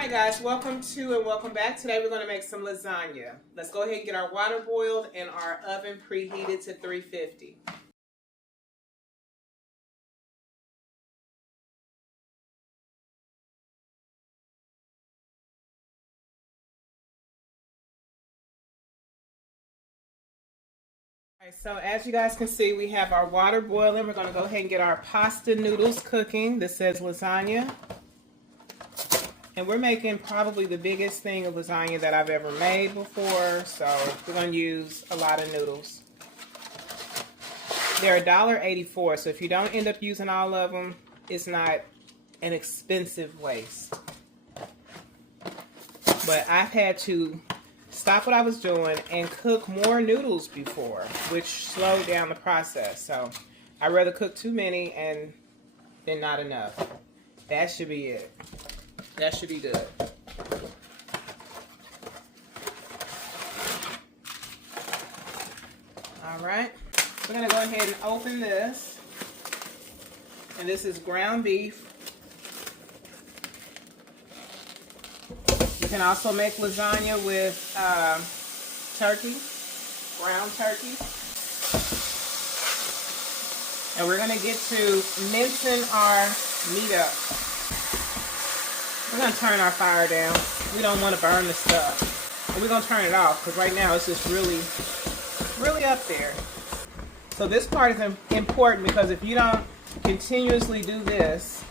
Hi guys, welcome to and welcome back. Today we're going to make some lasagna. Let's go ahead and get our water boiled and our oven preheated to 350. Alright, so as you guys can see, we have our water boiling. We're going to go ahead and get our pasta noodles cooking. This says lasagna. And we're making probably the biggest thing of lasagna that I've ever made before, so we're going to use a lot of noodles. They're $1.84, so if you don't end up using all of them, it's not an expensive waste. But I've had to stop what I was doing and cook more noodles before, which slowed down the process. So I'd rather cook too many and then not enough. That should be it. That should be good. Alright, we're going to go ahead and open this. And this is ground beef. You can also make lasagna with turkey, ground turkey. And we're going to get to mincing our meat up. We're going to turn our fire down. We don't want to burn the stuff. But we're going to turn it off because right now it's just really up there. So this part is important because if you don't continuously do this,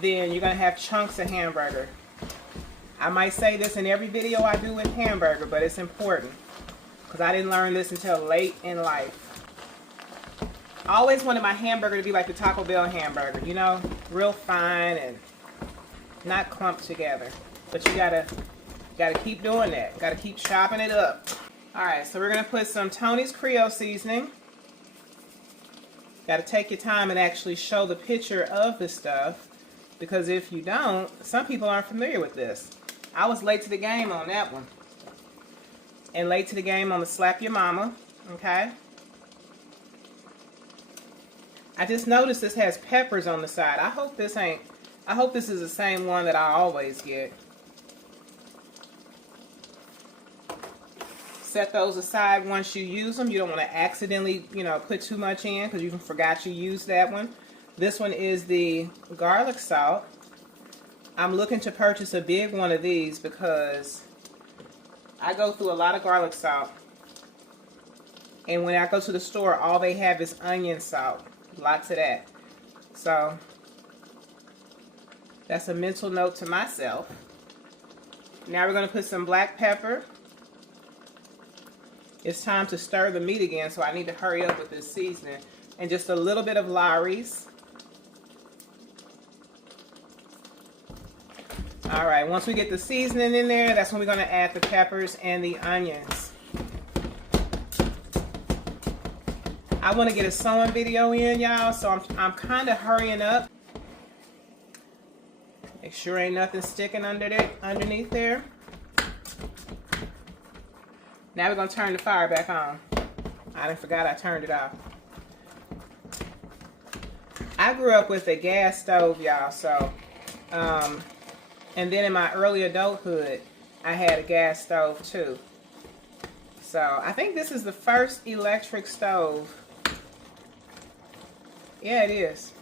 then you're going to have chunks of hamburger. I might say this in every video I do with hamburger, but it's important because I didn't learn this until late in life. I always wanted my hamburger to be like the Taco Bell hamburger, you know, real fine and not clumped together. But you gotta keep doing that. Gotta keep chopping it up. Alright, so we're gonna put some Tony's Creole seasoning. Gotta take your time and actually show the picture of the stuff, because if you don't, some people aren't familiar with this. I was late to the game on that one. And late to the game on the slap your mama, okay? I just noticed this has peppers on the side. I hope this is the same one that I always get. Set those aside once you use them. You don't want to accidentally, put too much in because you forgot you used that one. This one is the garlic salt. I'm looking to purchase a big one of these because I go through a lot of garlic salt. And when I go to the store, all they have is onion salt. Lots of that. So that's a mental note to myself. Now we're going to put some black pepper. It's time to stir the meat again, so I need to hurry up with this seasoning. And just a little bit of Lawry's. Alright, once we get the seasoning in there, that's when we're going to add the peppers and the onions. I want to get a sewing video in, y'all, so I'm kind of hurrying up. Make sure ain't nothing sticking underneath there. Now we're going to turn the fire back on. I forgot I turned it off. I grew up with a gas stove, y'all, so, and then in my early adulthood, I had a gas stove too. So, I think this is the first electric stove. Yeah, it is.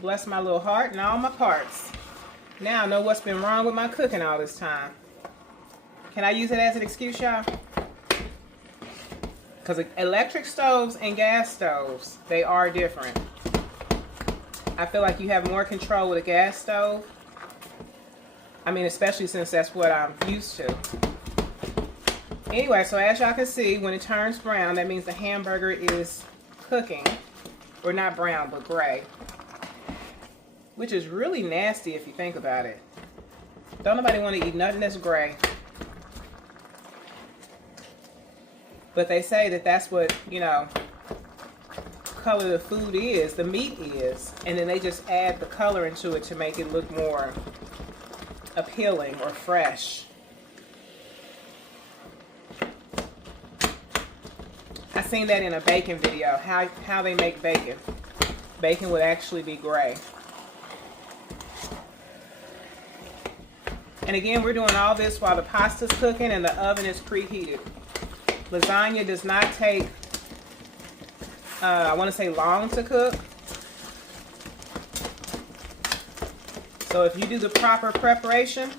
Bless my little heart and all my parts. Now I know what's been wrong with my cooking all this time. Can I use it as an excuse, y'all? Because electric stoves and gas stoves, they are different. I feel like you have more control with a gas stove. I mean, especially since that's what I'm used to. Anyway, so as y'all can see, when it turns brown, that means the hamburger is cooking. Or not brown, but gray. Which is really nasty if you think about it. Don't nobody want to eat nothing that's gray. But they say that that's what, color the food is, the meat is. And then they just add the color into it to make it look more appealing or fresh. I seen that in a bacon video, how they make bacon. Bacon would actually be gray. And again, we're doing all this while the pasta's cooking and the oven is preheated. Lasagna does not take, I want to say, long to cook. So if you do the proper preparation,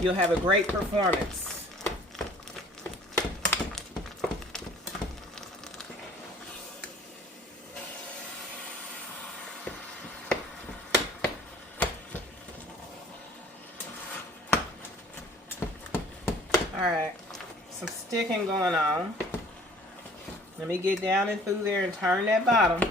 you'll have a great performance. All right, some sticking going on. Let me get down and through there and turn that bottom.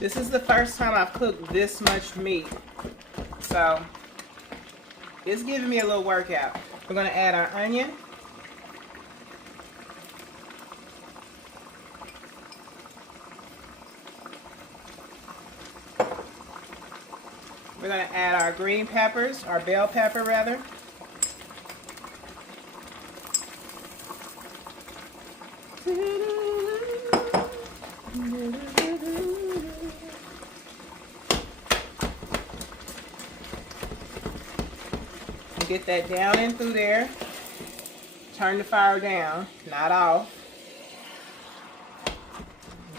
This is the first time I've cooked this much meat, so it's giving me a little workout. We're going to add our onion. We're going to add our green peppers, our bell pepper rather. Get that down in through there. Turn the fire down, not off.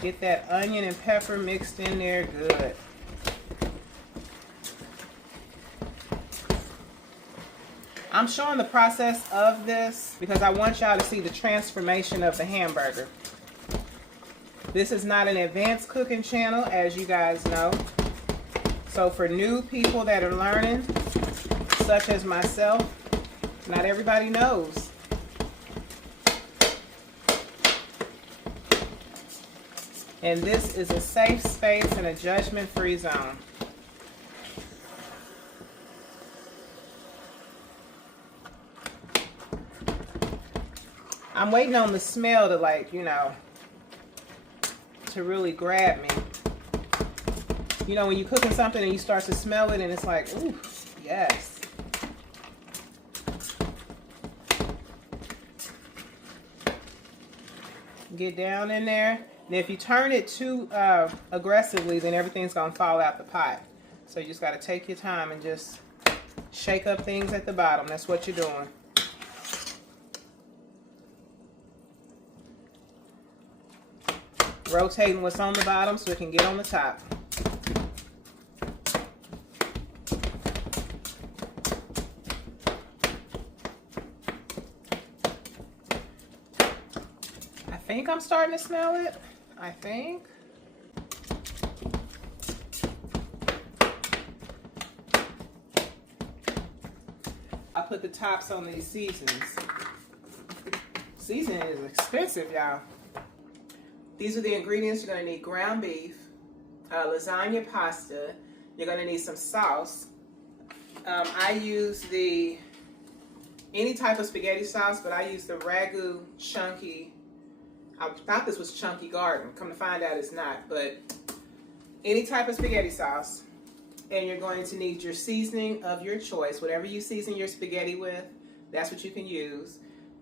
Get that onion and pepper mixed in there good. I'm showing the process of this because I want y'all to see the transformation of the hamburger. This is not an advanced cooking channel, as you guys know. So for new people that are learning, such as myself, not everybody knows. And this is a safe space and a judgment-free zone. I'm waiting on the smell to, like, you know, to really grab me. You know, when you're cooking something and you start to smell it and it's like, ooh, yes. Get down in there. And if you turn it too aggressively, then everything's going to fall out the pot. So you just got to take your time and just shake up things at the bottom. That's what you're doing. Rotating what's on the bottom so it can get on the top. I think I'm starting to smell it. I think. I put the tops on these seasonings. Seasoning is expensive, y'all. These are the ingredients. You're going to need ground beef, lasagna pasta. You're going to need some sauce. I use any type of spaghetti sauce, but I use the ragu chunky. I thought this was Chunky Garden. Come to find out it's not, but any type of spaghetti sauce. And you're going to need your seasoning of your choice. Whatever you season your spaghetti with, that's what you can use.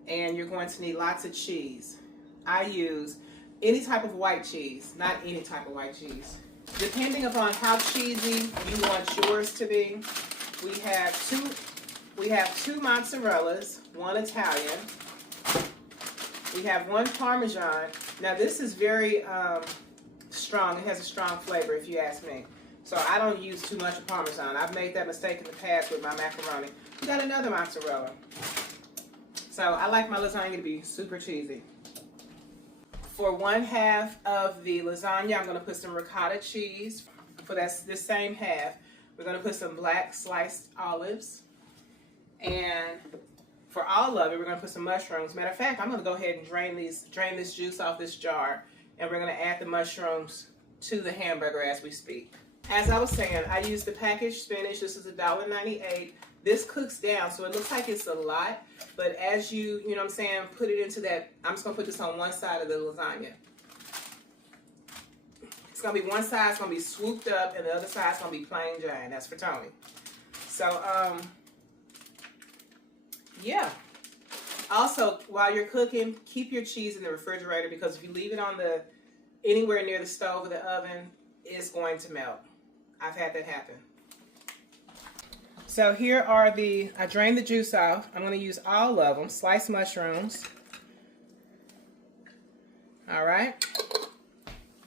And you're going to need lots of cheese. I use any type of white cheese, not any type of white cheese. Depending upon how cheesy you want yours to be, we have two mozzarellas, one Italian. We have one Parmesan. Now this is very strong. It has a strong flavor if you ask me. So I don't use too much of Parmesan. I've made that mistake in the past with my macaroni. We got another mozzarella. So I like my lasagna to be super cheesy. For 1/2 of the lasagna, I'm going to put some ricotta cheese. For this same half, we're going to put some black sliced olives. And for all of it, we're going to put some mushrooms. Matter of fact, I'm going to go ahead and drain this juice off this jar. And we're going to add the mushrooms to the hamburger as we speak. As I was saying, I use the packaged spinach. This is $1.98. This cooks down, so it looks like it's a lot. But as you know what I'm saying, put it into that. I'm just going to put this on one side of the lasagna. It's going to be one side, it's going to be swooped up, and the other side is going to be plain Jane. That's for Tony. So, yeah. Also, while you're cooking, keep your cheese in the refrigerator, because if you leave it on the anywhere near the stove or the oven, it's going to melt. I've had that happen. So here are I drained the juice off. I'm going to use all of them. Sliced mushrooms. All right.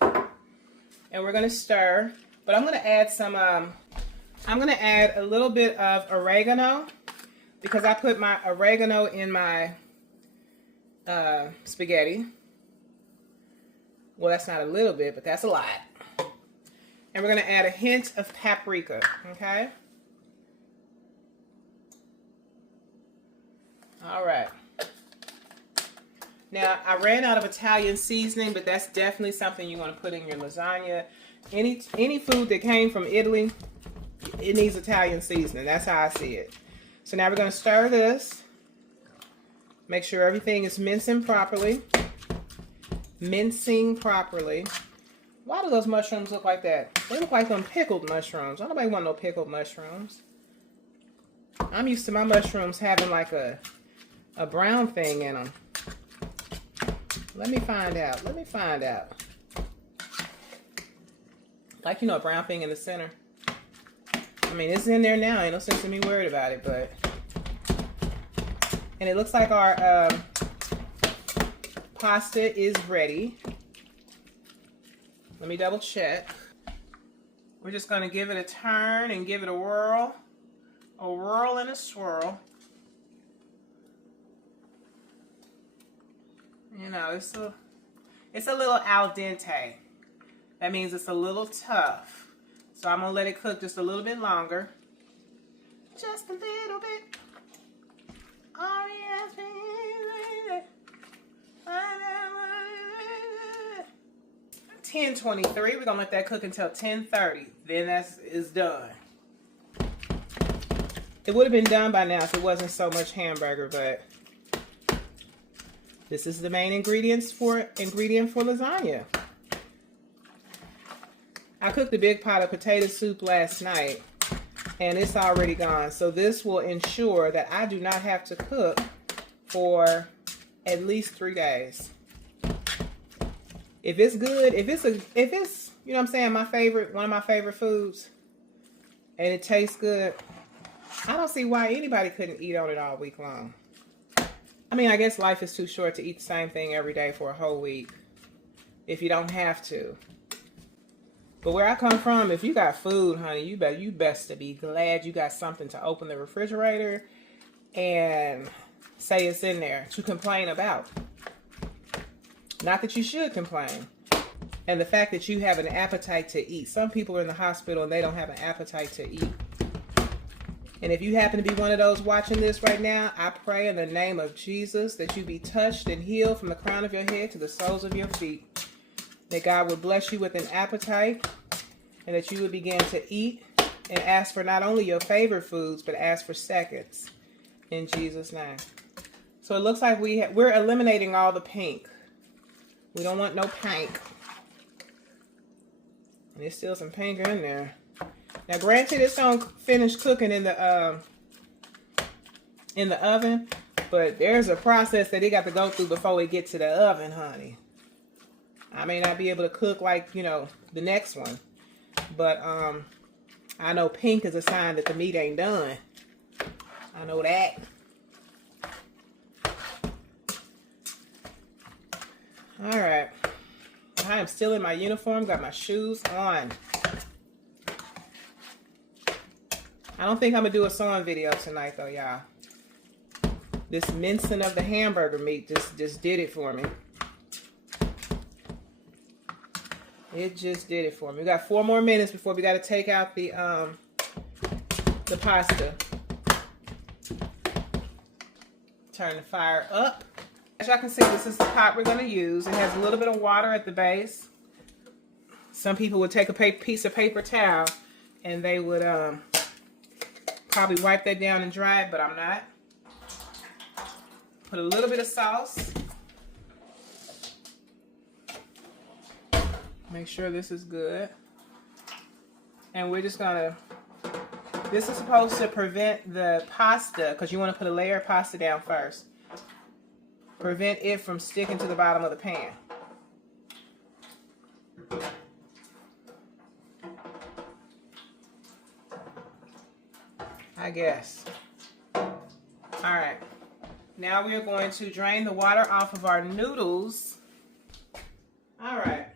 And we're going to stir. But I'm going to add some, I'm going to add a little bit of oregano, because I put my oregano in my spaghetti. Well, that's not a little bit, but that's a lot. And we're going to add a hint of paprika, okay? All right. Now, I ran out of Italian seasoning, but that's definitely something you want to put in your lasagna. Any food that came from Italy, it needs Italian seasoning. That's how I see it. So now we're going to stir this. Make sure everything is mincing properly. Mincing properly. Why do those mushrooms look like that? They look like them pickled mushrooms. Nobody want no pickled mushrooms. I'm used to my mushrooms having like a brown thing in them. Let me find out. Let me find out. Like, you know, a brown thing in the center. I mean, it's in there now. Ain't no sense in me worried about it, but... And it looks like our pasta is ready. Let me double check. We're just going to give it a turn and give it a whirl. A whirl and a swirl. You know, it's a little al dente. That means it's a little tough. So I'm going to let it cook just a little bit longer. Just a little bit. Oh, yes, baby. 10:23. We're going to let that cook until 10:30. Then it's done. It would have been done by now if it wasn't so much hamburger, but this is the main ingredient for lasagna. I cooked a big pot of potato soup last night, and it's already gone. So this will ensure that I do not have to cook for at least 3 days. If it's good, if it's you know what I'm saying, one of my favorite foods, and it tastes good, I don't see why anybody couldn't eat on it all week long. I mean, I guess life is too short to eat the same thing every day for a whole week if you don't have to. But where I come from, if you got food, honey, you best to be glad you got something to open the refrigerator and say it's in there to complain about. Not that you should complain. And the fact that you have an appetite to eat. Some people are in the hospital and they don't have an appetite to eat. And if you happen to be one of those watching this right now, I pray in the name of Jesus that you be touched and healed from the crown of your head to the soles of your feet. That God would bless you with an appetite, and that you would begin to eat and ask for not only your favorite foods, but ask for seconds. In Jesus' name. So it looks like we're eliminating all the pink. We don't want no pink. And there's still some pink in there. Now, granted, it's gonna finish cooking in the oven, but there's a process that it got to go through before it get to the oven, honey. I may not be able to cook like, you know, the next one, but I know pink is a sign that the meat ain't done. I know that. All right. I am still in my uniform, got my shoes on. I don't think I'm gonna do a sewing video tonight though, y'all. This mincing of the hamburger meat just did it for me. It just did it for me. We got 4 more minutes before we got to take out the pasta. Turn the fire up. As y'all can see, this is the pot we're going to use. It has a little bit of water at the base. Some people would take a piece of paper towel and they would probably wipe that down and dry it, but I'm not. Put a little bit of sauce. Make sure this is good. And we're just gonna This is supposed to prevent the pasta, because you want to put a layer of pasta down first. Prevent it from sticking to the bottom of the pan. I guess. Alright. Now we're going to drain the water off of our noodles. Alright.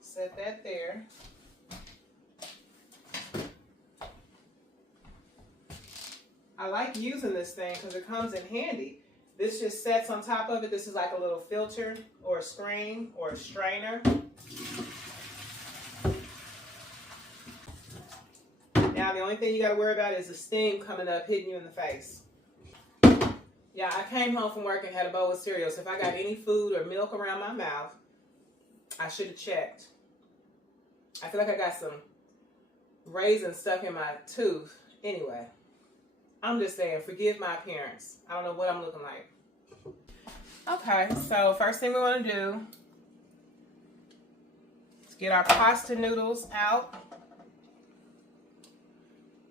Set that there. I like using this thing because it comes in handy. This just sets on top of it. This is like a little filter or a screen or a strainer. Now the only thing you got to worry about is the steam coming up, hitting you in the face. Yeah, I came home from work and had a bowl of cereal. So if I got any food or milk around my mouth, I should have checked. I feel like I got some raisins stuck in my tooth. Anyway, I'm just saying, forgive my appearance. I don't know what I'm looking like. Okay, so first thing we want to do is get our pasta noodles out.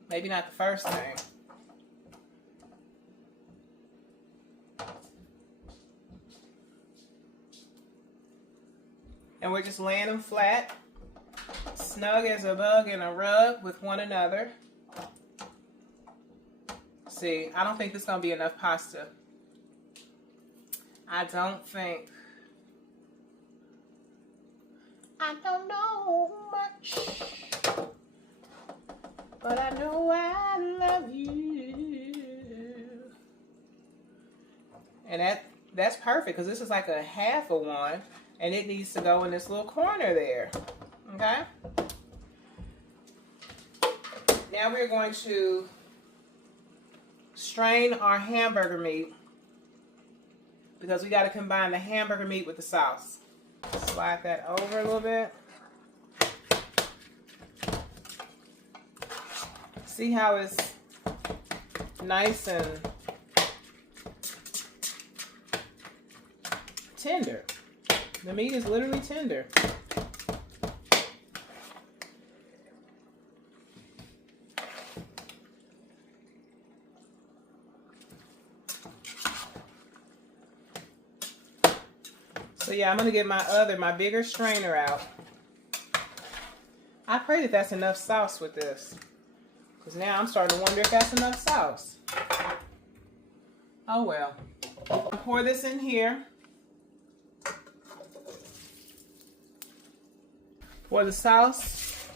Maybe not the first thing. And we're just laying them flat, snug as a bug in a rug with one another. See, I don't think this is going to be enough pasta. I don't think. I don't know much, but I know I love you. And that's perfect, because this is like a half of one, and it needs to go in this little corner there. Okay? Now we're going to strain our hamburger meat, because we got to combine the hamburger meat with the sauce. Slide that over a little bit. See how it's nice and tender. The meat is literally tender. So yeah, I'm going to get my bigger strainer out. I pray that that's enough sauce with this, because now I'm starting to wonder if that's enough sauce. Oh well. I'll pour this in here. Pour the sauce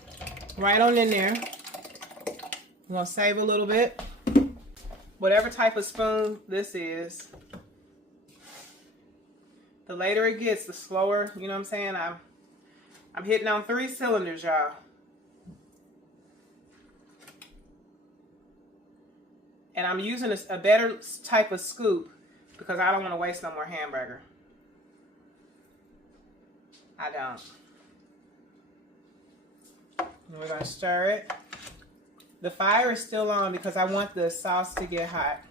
right on in there. I'm going to save a little bit. Whatever type of spoon this is, the later it gets, the slower, you know what I'm saying? I'm hitting on 3 cylinders, y'all. And I'm using a better type of scoop because I don't want to waste no more hamburger. I don't. And we're going to stir it. The fire is still on because I want the sauce to get hot.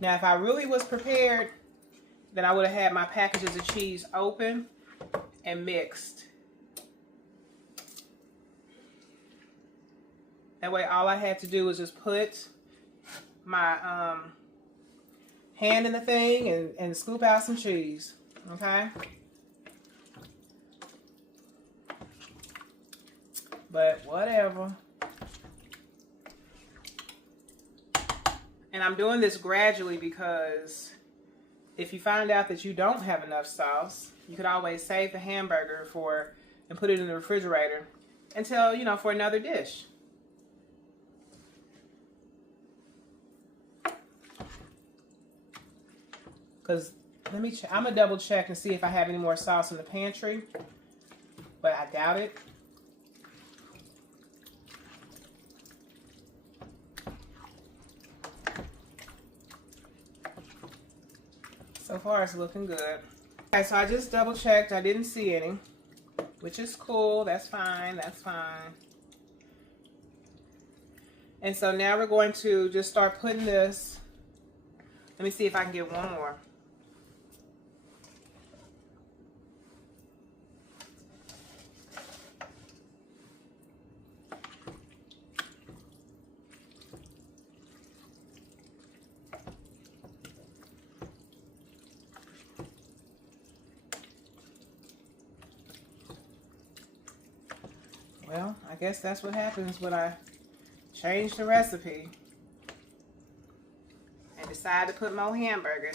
Now, if I really was prepared, then I would have had my packages of cheese open and mixed. That way, all I had to do was just put my hand in the thing and scoop out some cheese. Okay? But whatever. And I'm doing this gradually because if you find out that you don't have enough sauce, you could always save the hamburger and put it in the refrigerator until, you know, for another dish. Because I'm going to double check and see if I have any more sauce in the pantry, but I doubt it. So far, it's looking good. Okay, so I just double checked. I didn't see any, which is cool. That's fine. That's fine. And so now we're going to just start putting this. Let me see if I can get one more. Well, I guess that's what happens when I change the recipe and decide to put more hamburger.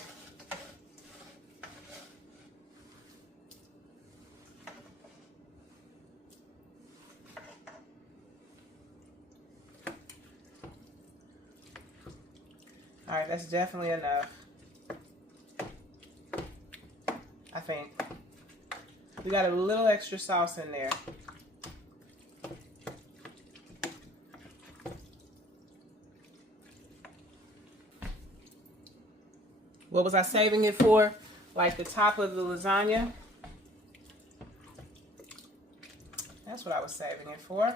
All right, that's definitely enough. I think. We got a little extra sauce in there. What was I saving it for? Like the top of the lasagna? That's what I was saving it for.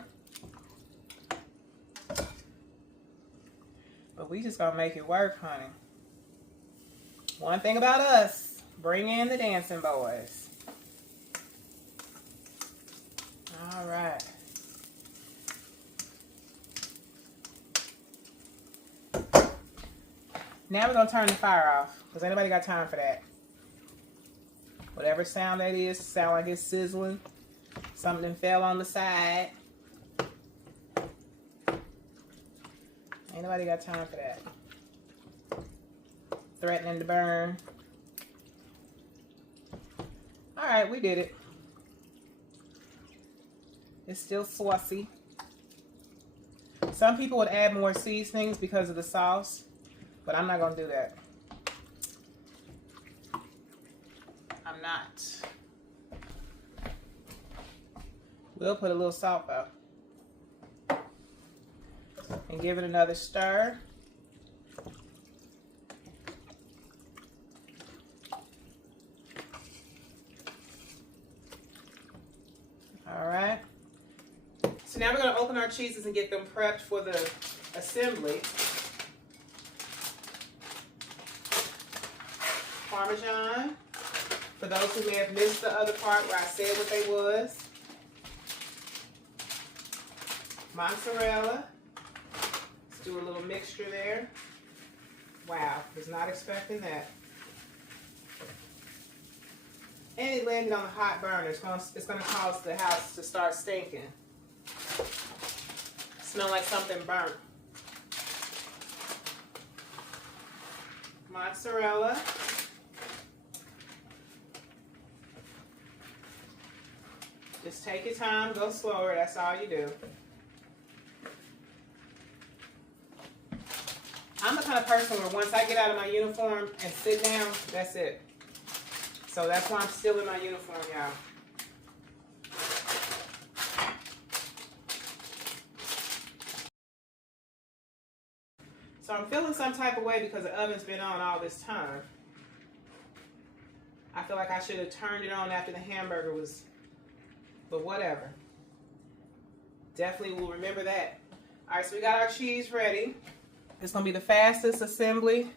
But we just gonna make it work, honey. One thing about us, bring in the dancing boys. All right. Now we're gonna turn the fire off, because ain't nobody got time for that. Whatever sound that is, sound like it's sizzling. Something fell on the side. Ain't nobody got time for that. Threatening to burn. Alright, we did it. It's still saucy. Some people would add more seasonings because of the sauce, but I'm not going to do that. I'm not. We'll put a little salt though. And give it another stir. Alright. So now we're going to open our cheeses and get them prepped for the assembly. Parmesan. For those who may have missed the other part where I said what they was. Mozzarella. Let's do a little mixture there. Wow, was not expecting that. And it landed on a hot burner. It's gonna cause the house to start stinking. Smell like something burnt. Mozzarella. Just take your time, go slower, that's all you do. I'm the kind of person where once I get out of my uniform and sit down, that's it. So that's why I'm still in my uniform, y'all. So I'm feeling some type of way because the oven's been on all this time. I feel like I should have turned it on after the hamburger was, but whatever. Definitely will remember that. All right, so we got our cheese ready. It's gonna be the fastest assembly.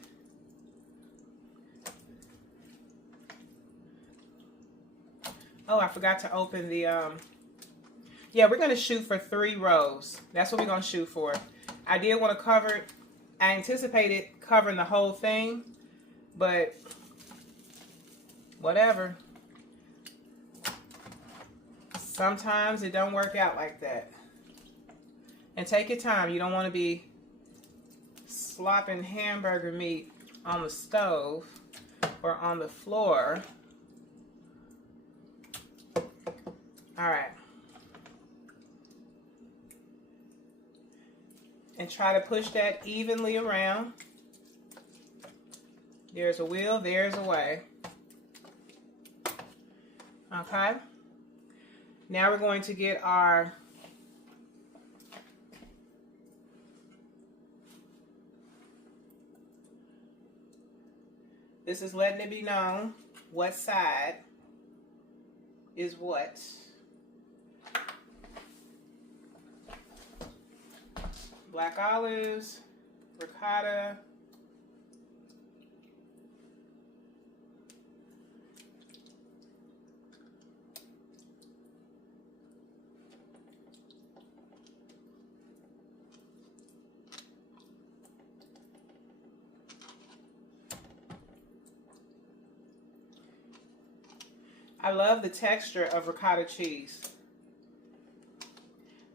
Oh, I forgot to open the, yeah, we're gonna shoot for 3 rows. That's what we're gonna shoot for. I did want to cover it. I anticipated covering the whole thing, but whatever. Sometimes it don't work out like that. And take your time. You don't want to be slopping hamburger meat on the stove or on the floor. All right. And try to push that evenly around. There's a will, there's a way. Okay. Now we're going to get our this is letting it be known what side is what. Black olives, ricotta, I love the texture of ricotta cheese.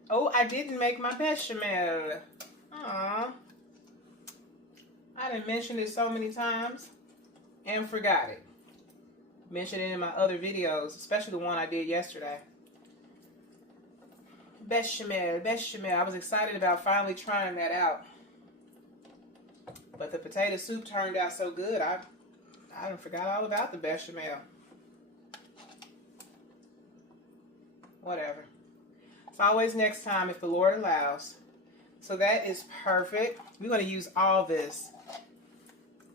Oh, I didn't make my bechamel. Aww. I done mentioned it so many times and forgot it. Mentioned it in my other videos, especially the one I did yesterday. Bechamel, bechamel. I was excited about finally trying that out. But the potato soup turned out so good, I done forgot all about the bechamel. Whatever. It's always next time if the Lord allows. So that is perfect. We're going to use all this.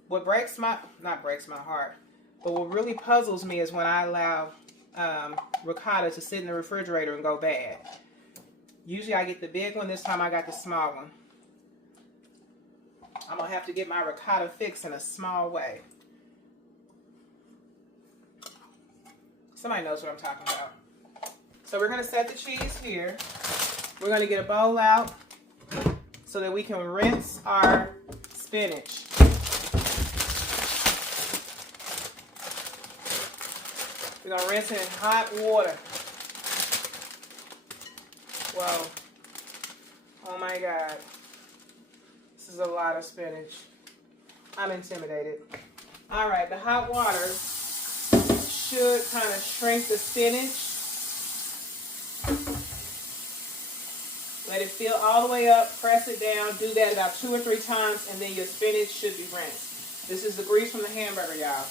What not breaks my heart, but what really puzzles me is when I allow ricotta to sit in the refrigerator and go bad. Usually I get the big one. This time I got the small one. I'm going to have to get my ricotta fix in a small way. Somebody knows what I'm talking about. So we're going to set the cheese here. We're going to get a bowl out so that we can rinse our spinach. We're going to rinse it in hot water. Whoa. Oh my God. This is a lot of spinach. I'm intimidated. All right, the hot water should kind of shrink the spinach. Let it fill all the way up, press it down, do that about 2 or 3 times, and then your spinach should be rinsed. This is the grease from the hamburger, y'all.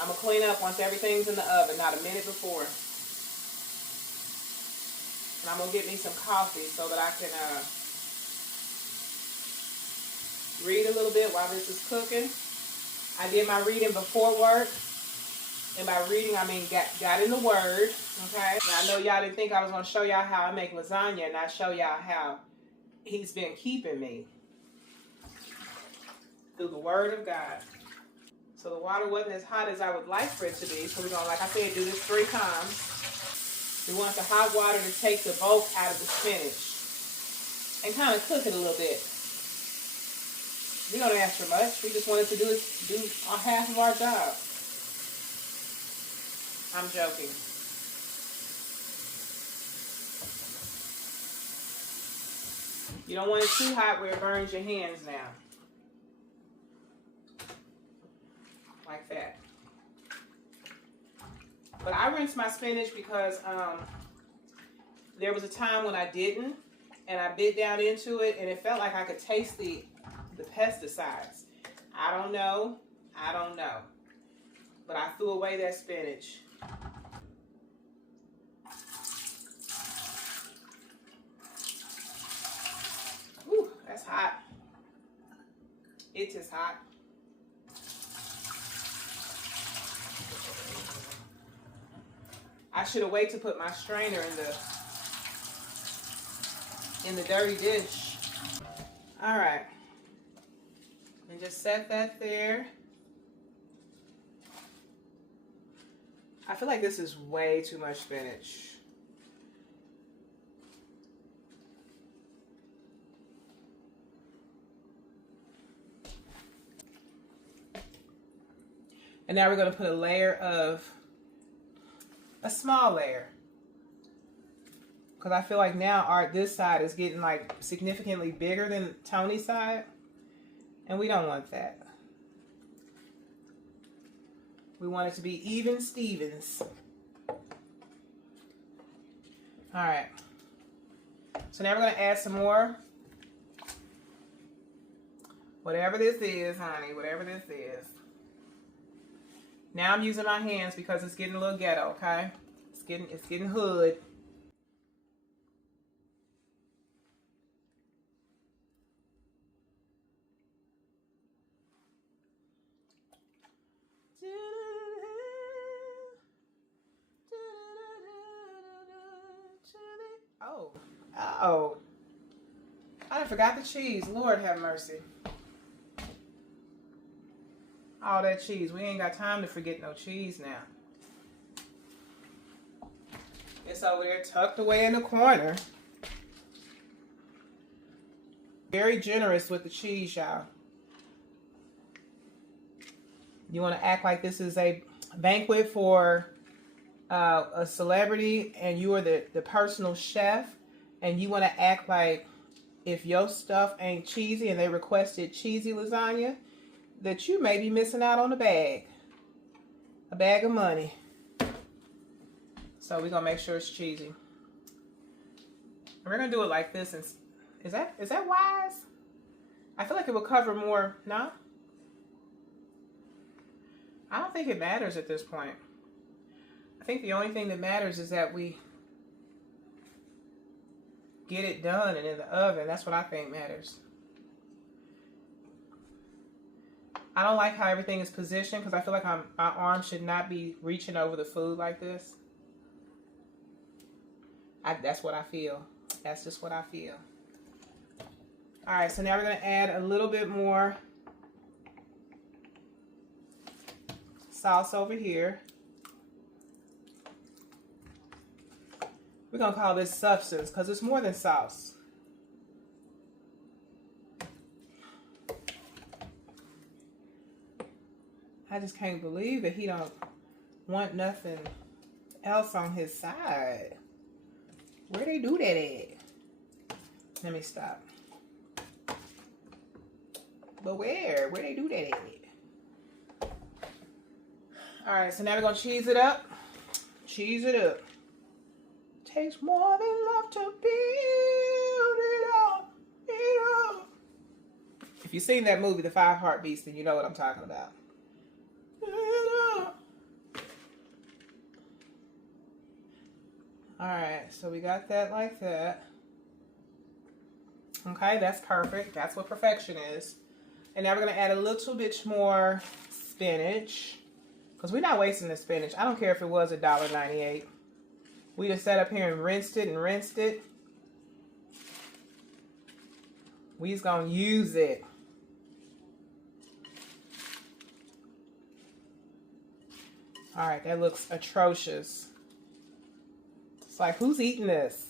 I'm going to clean up once everything's in the oven, not a minute before. And I'm going to get me some coffee so that I can read a little bit while this is cooking. I did my reading before work. And by reading, I mean got in the Word, okay? Now, I know y'all didn't think I was going to show y'all how I make lasagna and not show y'all how He's been keeping me through the Word of God. So the water wasn't as hot as I would like for it to be. So we're going to, like I said, do this 3 times. We want the hot water to take the bulk out of the spinach and kind of cook it a little bit. We don't ask for much. We just wanted to do half of our job. I'm joking. You don't want it too hot where it burns your hands now. Like that. But I rinse my spinach because there was a time when I didn't, and I bit down into it, and it felt like I could taste the pesticides. I don't know. But I threw away that spinach. Whew, that's hot. It is hot. I should have waited to put my strainer in the dirty dish. All right. And just set that there. I feel like this is way too much spinach. And now we're going to put a small layer. Because I feel like now this side is getting like significantly bigger than Tony's side. And we don't want that. We want it to be even Stevens. Alright. So now we're going to add some more. Whatever this is, honey. Whatever this is. Now I'm using my hands because it's getting a little ghetto, okay? It's getting hood. Oh. I forgot the cheese. Lord have mercy. All that cheese. We ain't got time to forget no cheese now. It's over there tucked away in the corner. Very generous with the cheese, y'all. You want to act like this is a banquet for a celebrity and you are the personal chef and you want to act like if your stuff ain't cheesy and they requested cheesy lasagna, that you may be missing out on a bag of money. So we're going to make sure it's cheesy. And we're going to do it like this. And is that wise? I feel like it will cover more. No? I don't think it matters at this point. I think the only thing that matters is that we get it done and in the oven. That's what I think matters. I don't like how everything is positioned because I feel like my arm should not be reaching over the food like this. That's what I feel. That's just what I feel. All right, so now we're going to add a little bit more sauce over here. We're going to call this substance because it's more than sauce. I just can't believe that he don't want nothing else on his side. Where they do that at? Let me stop. But where they do that at? All right, so now we're going to cheese it up. Cheese it up. Takes more than love to build it up. If you've seen that movie, The Five Heartbeats, then you know what I'm talking about. All right, so we got that like that. Okay, that's perfect. That's what perfection is. And now we're going to add a little bit more spinach because we're not wasting the spinach. I don't care if it was $1.98. We just sat up here and rinsed it and rinsed it. We just going to use it. All right, that looks atrocious. It's like, who's eating this?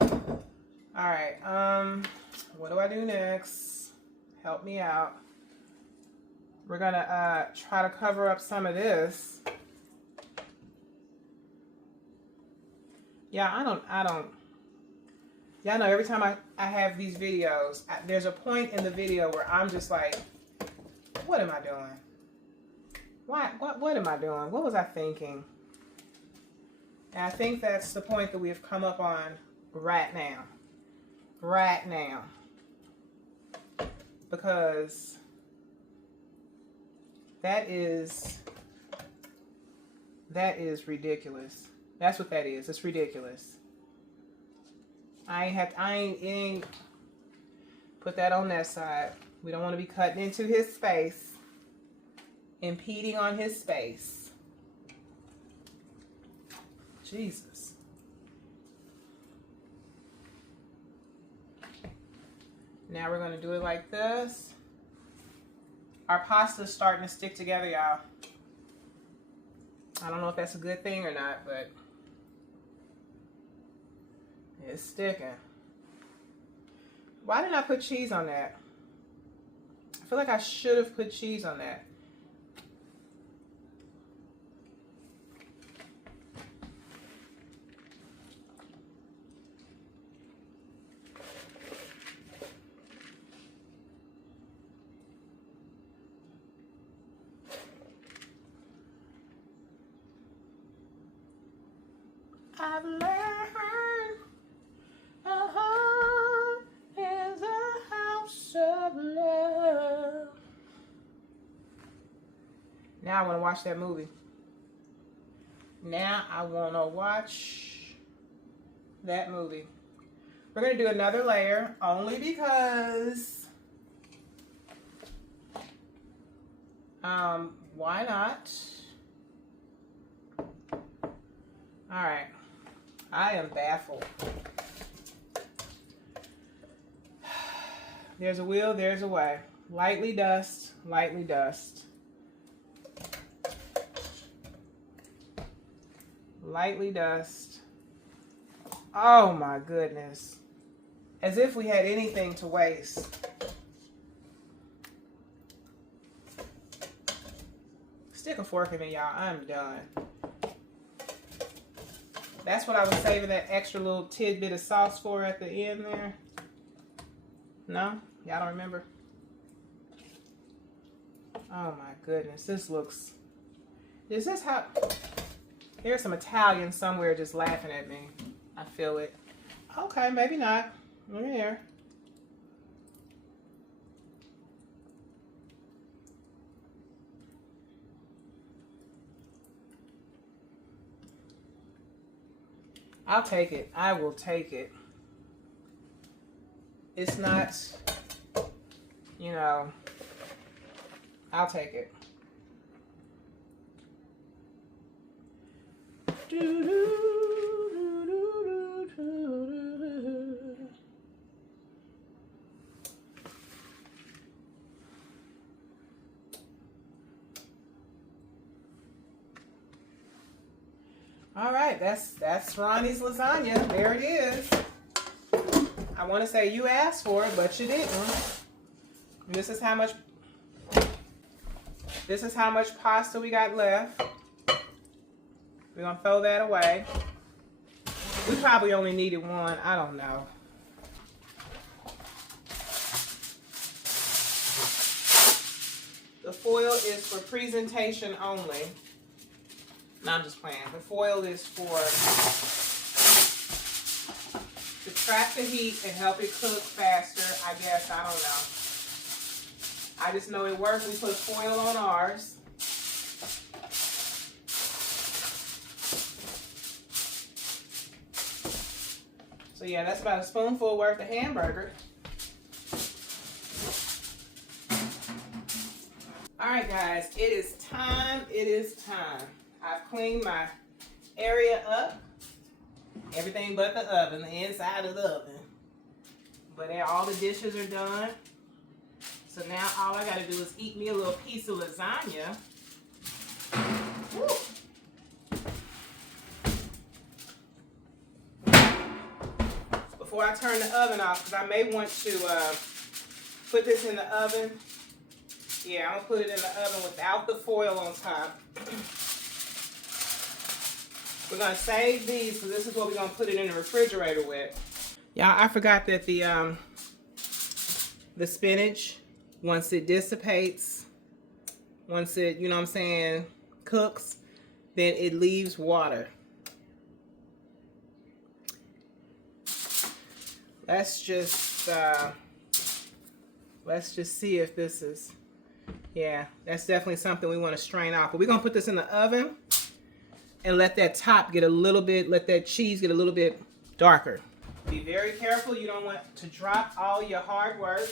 All right, what do I do next? Help me out. We're gonna try to cover up some of this. Yeah, I don't. Y'all know every time I have these videos, there's a point in the video where I'm just like, what am I doing? What am I doing? What was I thinking? And I think that's the point that we've come up on right now. Right now. Because that is ridiculous. That's what that is. It's ridiculous. I ain't put that on that side. We don't want to be cutting into his space, impeding on his space. Jesus. Now we're going to do it like this. Our pasta's starting to stick together, y'all. I don't know if that's a good thing or not, but it's sticking. Why didn't I put cheese on that? I feel like I should have put cheese on that. I've learned a heart is a house of love. Now I want to watch that movie. Now I want to watch that movie. We're going to do another layer only because why not? All right. I am baffled. There's a will, there's a way. Lightly dust, lightly dust. Lightly dust. Oh my goodness. As if we had anything to waste. Stick a fork in me, y'all. I'm done. That's what I was saving that extra little tidbit of sauce for at the end there. No? Y'all don't remember? Oh my goodness. This looks... Is this how... There's some Italian somewhere just laughing at me. I feel it. Okay, maybe not. Look at here. I'll take it. I will take it. It's not, you know, I'll take it. All right, that's Ronnie's lasagna. There it is. I want to say you asked for it, but you didn't. This is how much pasta we got left. We're gonna throw that away. We probably only needed one. I don't know. The foil is for presentation only. No, I'm just playing. The foil is for to trap the heat and help it cook faster. I guess, I don't know. I just know it works. We put foil on ours. So yeah, that's about a spoonful worth of hamburger. All right, guys, it is time. It is time. I've cleaned my area up. Everything but the oven, the inside of the oven. But there, all the dishes are done. So now all I gotta do is eat me a little piece of lasagna. Woo. Before I turn the oven off, because I may want to put this in the oven. Yeah, I'm gonna put it in the oven without the foil on top. We're gonna save these because this is what we're gonna put it in the refrigerator with. Y'all, I forgot that the spinach, once it dissipates, once it, you know what I'm saying, cooks, then it leaves water. Let's just see if this is, yeah, that's definitely something we want to strain off. But we're gonna put this in the oven and let that top get a little bit, let that cheese get a little bit darker. Be very careful. You don't want to drop all your hard work.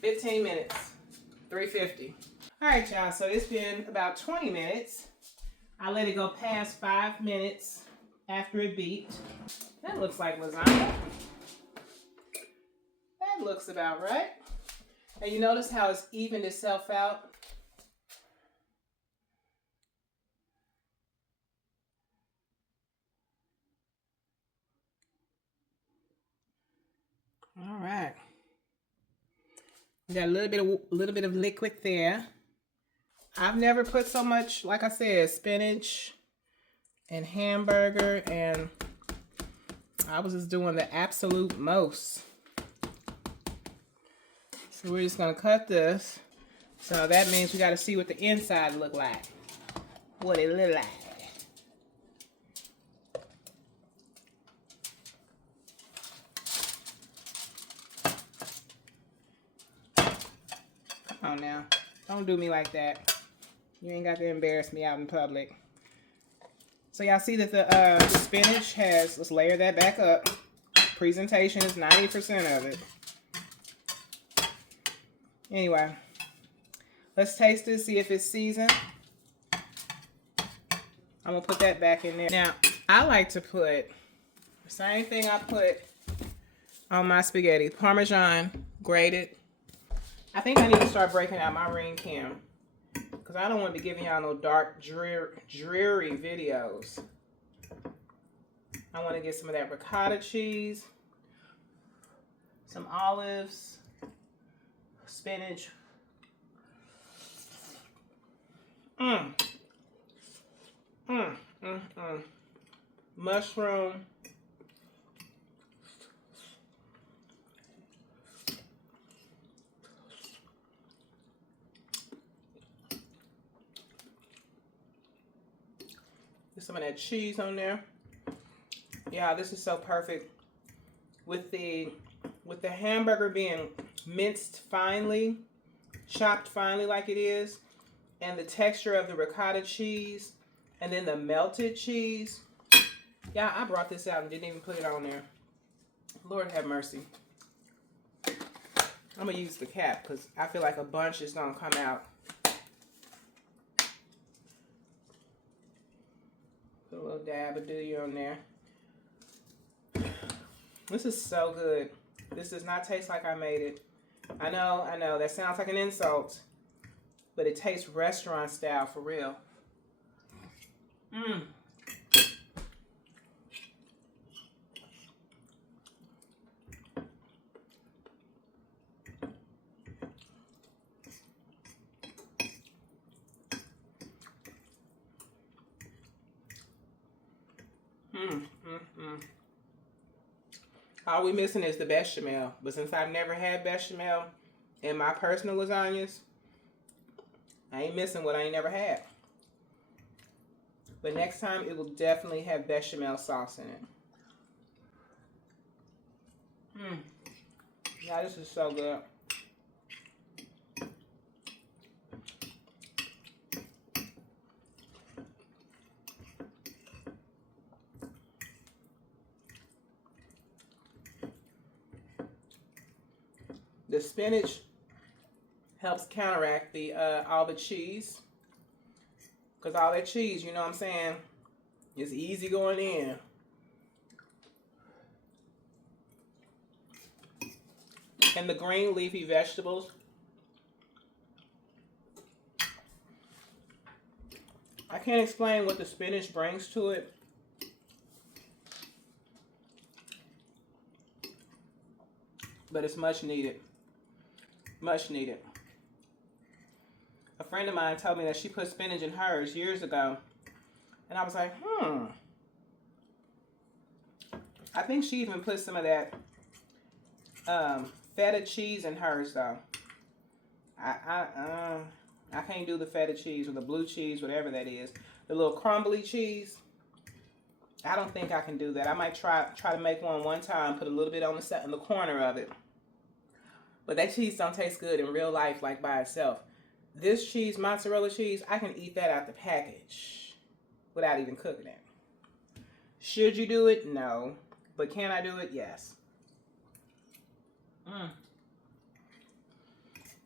$15 minutes, 350. All right, y'all, so it's been about 20 minutes. I let it go past 5 minutes after it beeped. That looks like lasagna. That looks about right. And you notice how it's evened itself out? All right. We got a little bit of liquid there. I've never put so much, like I said, spinach and hamburger, and I was just doing the absolute most. So we're just gonna cut this. So that means we gotta see what the inside look like. What it look like. Come on now, don't do me like that. You ain't got to embarrass me out in public. So y'all see that the spinach has, let's layer that back up. Presentation is 90% of it. Anyway, let's taste it, see if it's seasoned. I'm gonna put that back in there. Now, I like to put the same thing I put on my spaghetti. Parmesan grated. I think I need to start breaking out my ring cam, because I don't want to be giving y'all no dark, dreary videos. I want to get some of that ricotta cheese, some olives, spinach. Mushroom. Get some of that cheese on there. Yeah, this is so perfect with the hamburger being minced finely, chopped finely like it is, and the texture of the ricotta cheese, and then the melted cheese. Yeah, I brought this out and didn't even put it on there. Lord have mercy. I'm gonna use the cap because I feel like a bunch is gonna come out. Put a little dab of dooey on there. This is so good. This does not taste like I made it. I know, that sounds like an insult, but it tastes restaurant style for real. All we missing is the bechamel. But since I've never had bechamel in my personal lasagnas, I ain't missing what I ain't never had. But next time it will definitely have bechamel sauce in it. Yeah, this is so good. The spinach helps counteract the all the cheese, because all that cheese, you know what I'm saying, is easy going in. And the green leafy vegetables, I can't explain what the spinach brings to it. But it's much needed. Much needed. A friend of mine told me that she put spinach in hers years ago. And I was like, I think she even put some of that feta cheese in hers though. I can't do the feta cheese or the blue cheese, whatever that is. The little crumbly cheese. I don't think I can do that. I might try to make one time, put a little bit on in the corner of it. But that cheese don't taste good in real life like by itself. This cheese, mozzarella cheese, I can eat that out the package without even cooking it. Should you do it? No. But can I do it? Yes.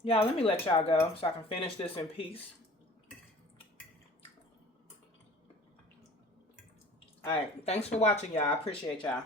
Y'all, let me let y'all go so I can finish this in peace. Alright, thanks for watching, y'all. I appreciate y'all.